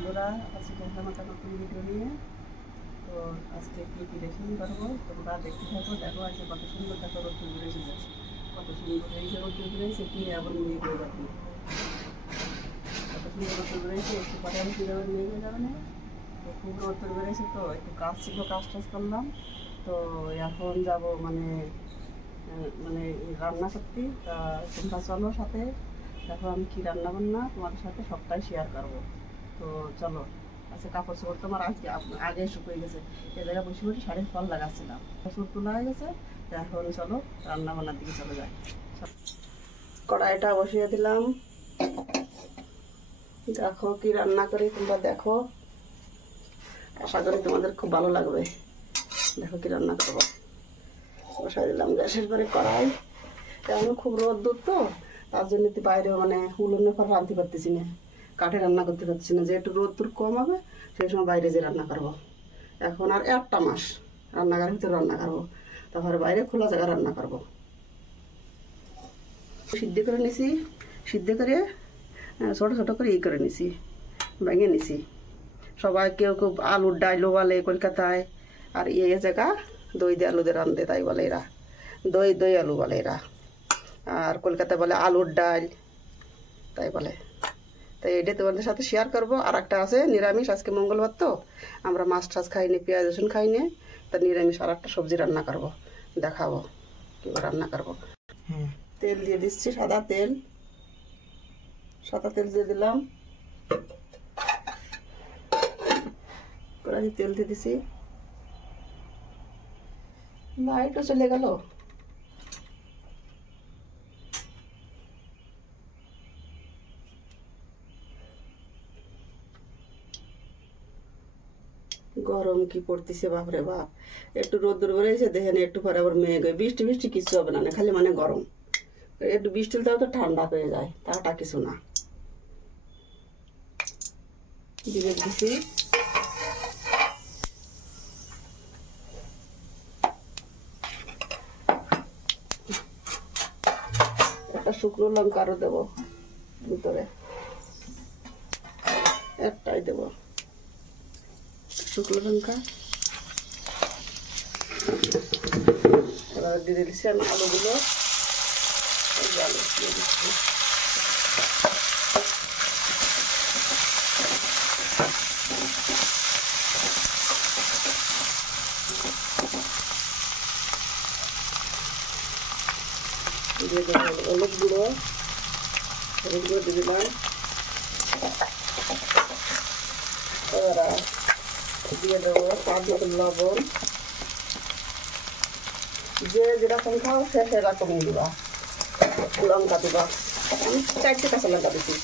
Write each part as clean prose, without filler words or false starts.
বন্ধুরা, আজকে আসলাম একটা নতুন ভিডিও নিয়ে। তো আজকে কী কী রেসিপি করবো তোমরা দেখতে থাকো। দেখো আজকে কত সুন্দর, দেখো রোদ্দুর বেড়েছিল, কত সুন্দর এই যে রোদ্দুর বেড়েছে, কি এমন নিয়ে হয়ে যাবে, কত সুন্দর রোদ্দুর বেড়েছে। একটু পরে আমি কীভাবে নিয়ে হয়ে যাবে না। তো খুব রোদ্দুর বেড়েছে, তো একটু কাজ ছিল, কাজ টাজ করলাম। তো এখন যাব মানে মানে রান্না করতে। তা তোমরা চলো সাথে, দেখো আমি কী রান্না বান্না তোমাদের সাথে সবটাই শেয়ার করবো। তো চলো। আচ্ছা, কাপড় চোপড় তোমার আজকে আগে শুকিয়ে গেছে, এ জায়গায় বসে বসে শাড়ির ফল লাগাচ্ছিলাম, কাপড় তোলা হয়ে গেছে। তো এখন চলো রান্না বান্নার দিকে চলে যাই। কড়াইটা বসিয়ে দিলাম, দেখো কি রান্না করি তোমরা দেখো, আশা করি তোমাদের খুব ভালো লাগবে। দেখো কি রান্না করবো। বসাই দিলাম গ্যাসের পরে কড়াই। তেমন খুব রোদ্দুর, তো তার জন্য বাইরে মানে উলুনের পর রাঁধতে পারতেছি না, কাঠে রান্না করতে পারছি না। যে একটু রোদ্দুর কম হবে সেই সময় বাইরে যে রান্না করবো। এখন আর একটা মাস রান্নাঘরের ভিতরে রান্না করবো, তারপরে বাইরে খোলা জায়গা রান্না করবো। সিদ্ধ করে নিছি, সিদ্ধ করে ছোটো ছোটো করে করে নিছি, ভেঙে নিছি। সবাই কেউ কেউ আলুর ডাইলও বলে কলকাতায়, আর জায়গা দই দিয়ে আলু দিয়ে রান্ধে তাই বলে এরা, দই দই আলু বলে এরা। আর কলকাতায় বলে আলুর ডাল তাই বলে। তাই এটা তোমাদের সাথে শেয়ার করবো। আর একটা আছে নিরামিষ, আজকে মঙ্গলবার, তো আমরা মাছ টাছ খাইনি, পেঁয়াজ রসুন খাইনি। তা নিরামিষ আর একটা সবজি রান্না করবো, দেখাবো কীভাবে রান্না করবো। তেল দিয়ে দিচ্ছি, সাদা তেল দিয়ে দিলাম। কড়াইতে তেল দিয়ে দিছি, লাইটও চলে গেল। গরম কি পড়তেছে বাপরে বাপ। একটু রোদ্দুর বেড়েছে দেখেন, একটু পরে আবার মেঘ, বৃষ্টি বৃষ্টি কিছু হবে না, খালি মানে গরম। একটু বৃষ্টি হলে তো ঠান্ডা হয়ে যায়, তাটা কিছু না। দিয়ে দিছি একটা শুকনো লঙ্কা, আরও দেবো ভিতরে, একটাই দেবো শুকনো লঙ্কা। এবার দিয়ে দিচ্ছি আমি আলুগুলো, আলু দিয়ে দিচ্ছি। দিয়ে দেবো হলুদ গুঁড়ো, দিয়ে দিলাম। এবার দিয়ে দেবো স্বাদ মতো লবণ, যে যেরকম খাও সে সেরকমই দিবা। লঙ্কা দিবা, আমি 4টে কাঁচা লঙ্কা দিচ্ছি।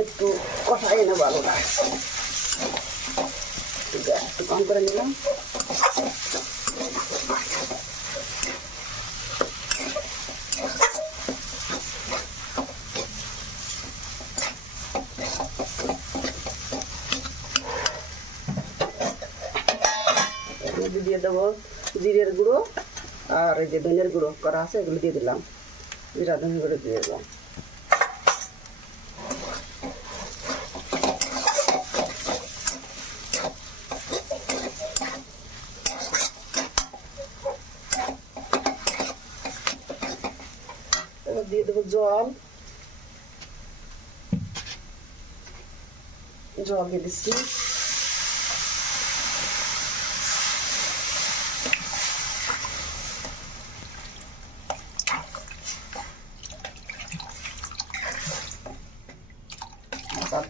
একটু কষাই নেবো আলুটা, একটু কম করে নিলাম। দিয়ে দেবো জিরের গুঁড়ো, আর এই যে ধনের গুঁড়ো করা আছে এগুলো দিয়ে দিলাম, জিরা ধনের গুঁড়ো দিয়ে দিলাম। এবার দিয়ে দেবো জল দিয়ে দিচ্ছি।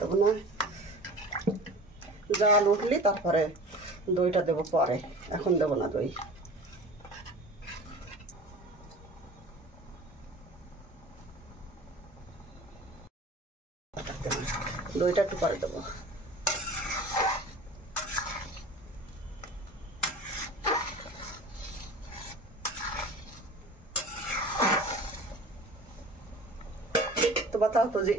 দেবো না, জাল উঠলি তারপরে দইটা দেবো পরে, এখন দেবো না দই। দইটা একটু পরে দেবো। তো बताओ तो যে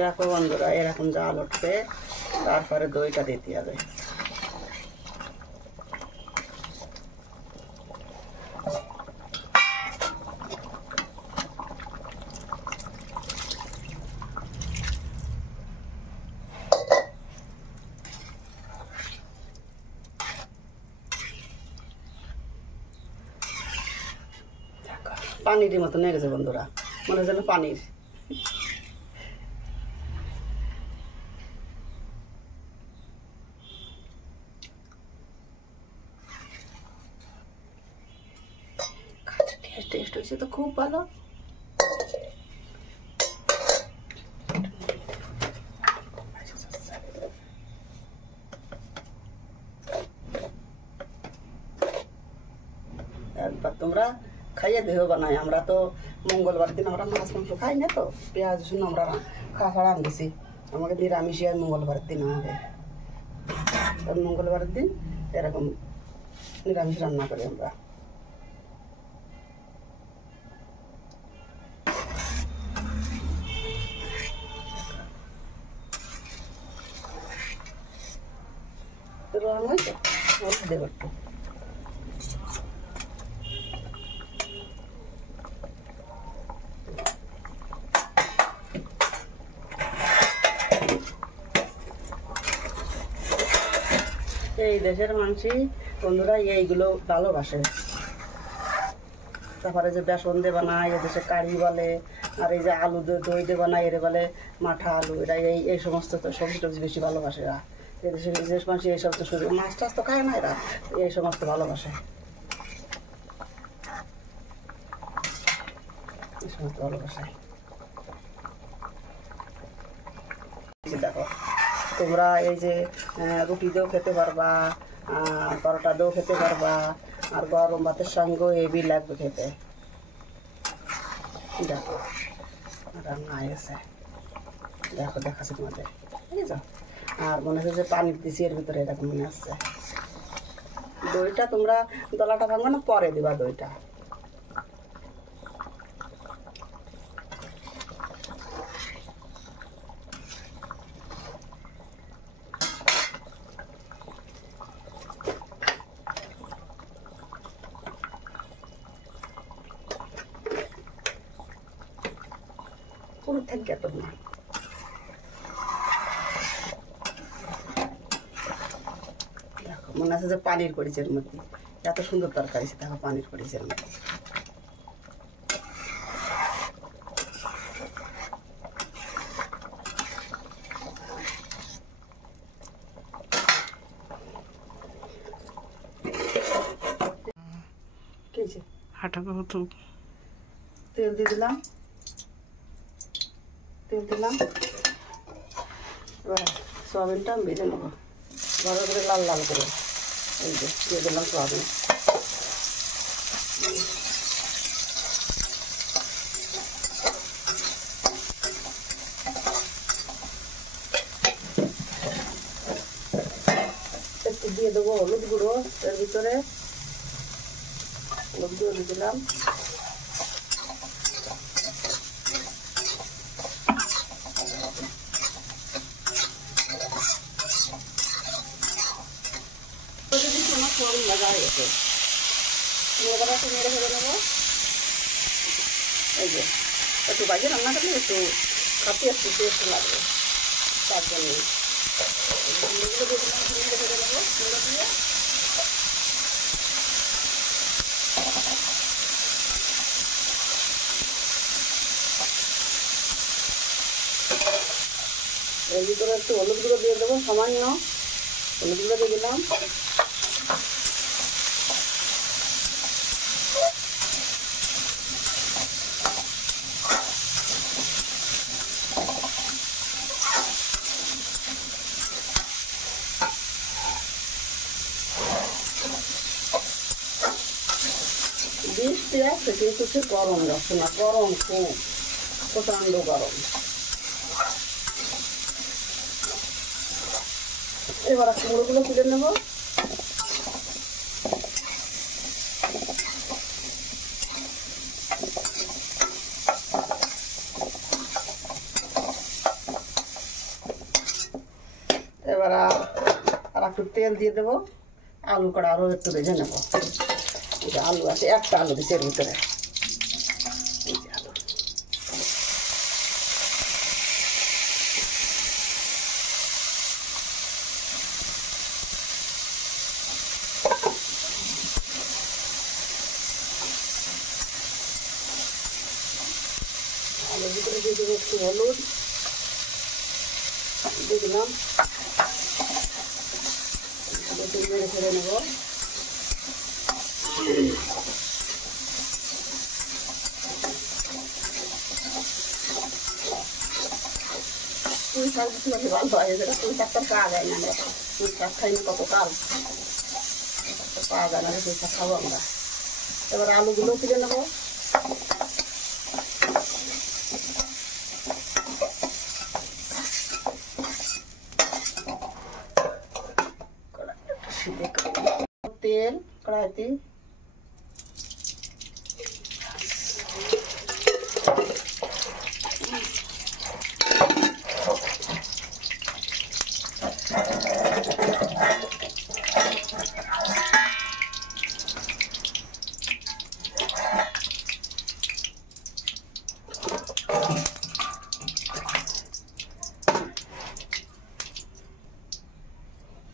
দেখো বন্ধুরা, এরকম জাল উঠবে, তারপরে দইটা দিতে হবে। পানির মতো নিয়ে গেছে বন্ধুরা, মনে হয় যেন পানির। টেস্ট হয়েছে তো খুব ভালো। একবার তোমরা খাইয়ে দেহ বানাই। আমরা তো মঙ্গলবার দিন আমরা মাছ মাংস খাই না, তো পেঁয়াজ রসুন আমরা খাওয়া রান্ধেছি। আমাকে নিরামিষ হয় মঙ্গলবার দিন। আমাদের মঙ্গলবারের দিন এরকম নিরামিষ রান্না করি আমরা। রং হয়েছে দেব একটু। এই দেশের মানুষই বন্ধুরা এইগুলো ভালোবাসে। তারপরে যে বেসন দিয়ে বানায় এদেশে কারি বলে, আর এই যে আলু দই দিয়ে বানায় এর বলে মাঠা আলু। এরা এই সমস্ত সবজি টবজি বেশি ভালোবাসে। এরা এদেশের বিদেশ মানুষ এই সমস্ত সবজি, মাছ টাছ তো খায় না, এরা এই সমস্ত ভালোবাসে, এই সমস্ত ভালোবাসে। দেখো তোমরা এই যে রুটি দিয়েও খেতে পারবা, পরোটা দিয়েও খেতে পারবা, আর গরম ভাতের সঙ্গেও এবি লাগবে খেতে। দেখো রান্না হয়ে গেছে, দেখো দেখাচ্ছি তোমাদের, বুঝেছ? আর মনে হচ্ছে যে পানি দিছি এর ভিতরে, এরকম মনে হচ্ছে। দইটা তোমরা দলাটা ভাঙবে না, পরে দিবা দইটা। পুরো থেকে তোমরা দেখো মনে আছে যে পানির করেছে এর মধ্যে, এত সুন্দর তরকারি। দেখো পানির করেছে এর মধ্যে। তেল দিয়ে দিলাম, তেল দিলাম। এবার সোয়াবিনটা আমি ভেজে নেবো ভালো করে, লাল লাল করে। এই যে দিয়ে দিলাম সোয়াবিন। একটু দিয়ে দেবো হলুদ গুঁড়ো এর ভিতরে, হলুদ গুঁড়ো দিয়ে দিলাম। সোয়াবিন লাগা হয়ে গেছে, এবার একটু নেড়ে ফেলে নেবো। এই যে একটু বাজে রান্না করলে একটু খাতে একটু টেস্ট লাগবে, তার জন্য নেড়ে ফেলে নেবো। সুন্দর দিয়ে এর ভিতরে একটু হলুদ গুঁড়ো দিয়ে দেবো, সামান্য হলুদ গুঁড়ো দিয়ে দিলাম। বৃষ্টি আছে কিন্তু সে গরম যাচ্ছে না, গরম খুব প্রচণ্ড গরম। এবার কুমড়োগুলো তুলে নেব। এবার আর একটু তেল দিয়ে দেবো, আলু কড়া আরও একটু ভেজে নেবো। এই যে আলু আছে, একটা আলু দিচ্ছে এর ভিতরে। এই যে আলু, আলুর ভিতরে দিয়ে দেবো একটু হলুদ দিয়ে দিলাম, একটু মেরে ফেলে নেবো। পুঁই শাক দিতে ভালো হয়, যেটা পুঁই শাকটা পাওয়া যায় না, আমরা পুঁই শাক খাইনি কত কাল, পাওয়া যায় না, পুঁই শাক খাবো আমরা। এবার আলুগুলো তুলে নেবো। তেল কড়াইতে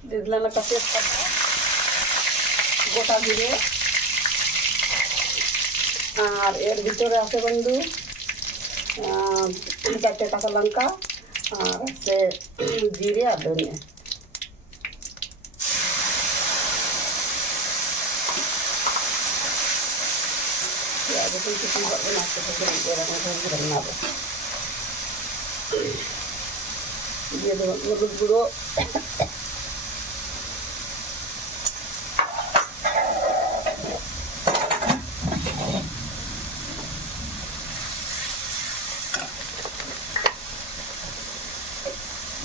দিয়ে দিলাম একটা তেজপাতা, গোটা জিরে, আর এর ভিতরে আছে বন্ধু 4টে কাঁচা লঙ্কা, আর আছে জিরে আর ধনিয়া। দিয়ে দেবো হলুদ গুঁড়ো,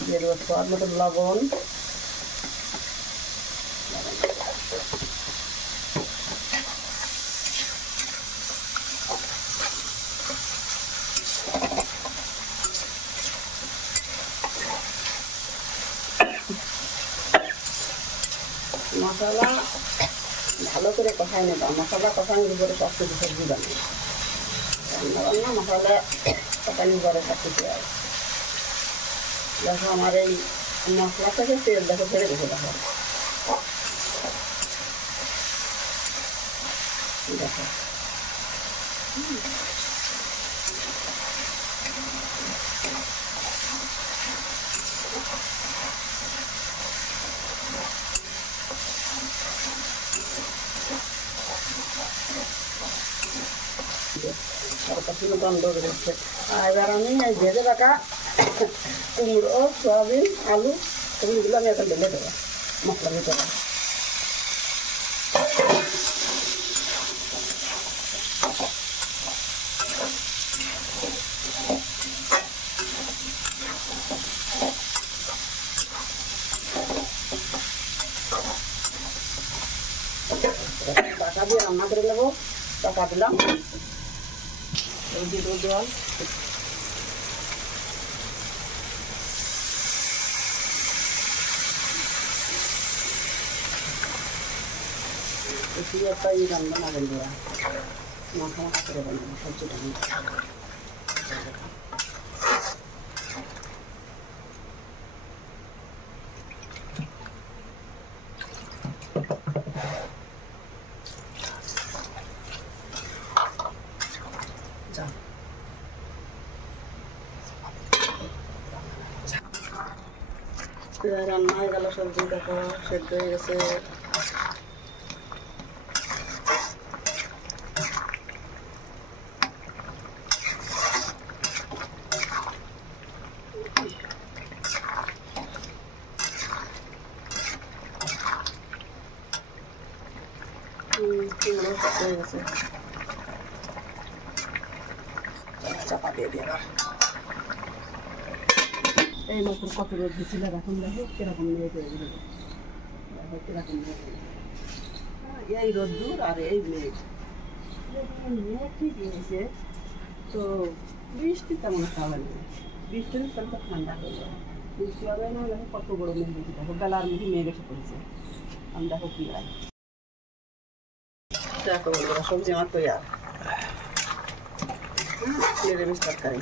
দিয়ে দেবো স্বাদ মতো লবণ, মশলা ভালো করে কষাই নেবা। মশলা কষানোর উপরে সব কিছু সবজি বানাই, রান্না বান্না মশলা কষানোর উপরে সব কিছু হয়। দেখো আমার এই মশলা থেকে তেল দেখো ছেড়ে গেছে, দেখো দেখো গন্ধ বেরোচ্ছে। এবার আমি এই ভেজে রাখা কুমড়ো, সয়াবিন, আলু এগুলো আমি এখন ঢেলে দেবো মশলার ভিতরে। টাকা দিয়ে রান্না করে নেবো, টাকা দিলাম, দিয়ে দেবো জল, বেশি একটা রান্না না বন্ধুরা, মাখা মাখা করে বানাবো সবজিটা। রান্না হয়ে গেল, সবজি দেখো সেদ্ধ হয়ে গেছে। হয়ে গেছে, চাপা দিয়ে দিয়ে এই মতন কত রোদ দিচ্ছিল, এখন দেখো কিরকম মেঘ হয়ে গেল, দেখো কিরকম মেঘ, এই রোদ্দুর আর এই মেঘ, মেঘ ঠিকই হয়েছে, তো বৃষ্টি তেমন একটা হয়নি, বৃষ্টি হলে ঠান্ডা করলো। বৃষ্টি হবে না, দেখো কত বড় মেঘ বেশি, দেখো বেলার মধ্যে মেঘ এসে পড়েছে। আমি দেখো কি হয়। দেখো বন্ধুরা, সবজি আমার তৈরি, নিরামিষ তরকারি।